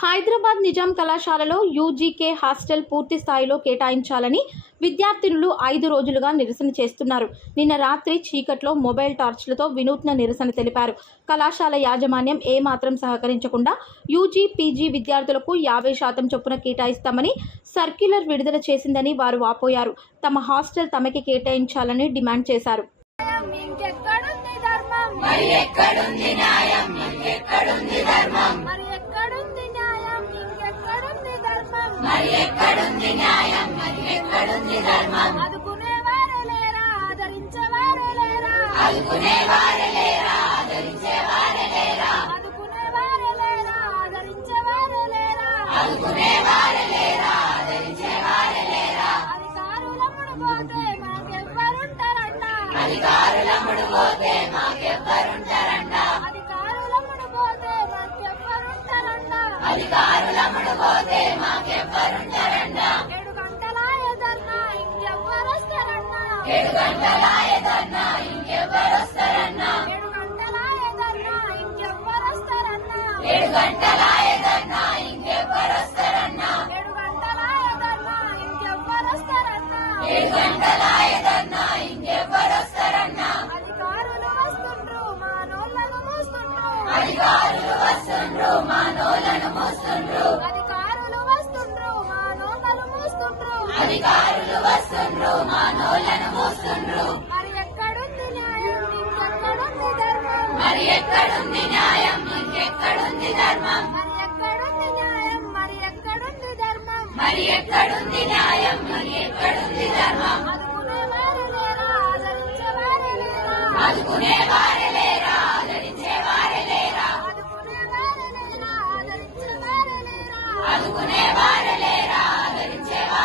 హైదరాబాద్ నిజాం కళాశాలలో UGK hostel పూర్తి స్థాయిలో కేటాయించాలని విద్యార్థినులు 5 రోజులుగా నిరసన చేస్తున్నారు. నిన్న రాత్రి చీకట్లో మొబైల్ టార్చ్లతో వినూత్న నిరసన తెలిపారు. కళాశాల యాజమాన్యం ఏమాత్రం సహకరించకుండా యూజీ, పీజీ విద్యార్థులకు 50% చొప్పున కేటాయిస్తామని సర్క్యులర్ విడుదల చేసిందని వారు వాపోయారు. తమ హాస్టల్ తమకి కేటాయించాలని డిమాండ్ చేశారు. అదుకునే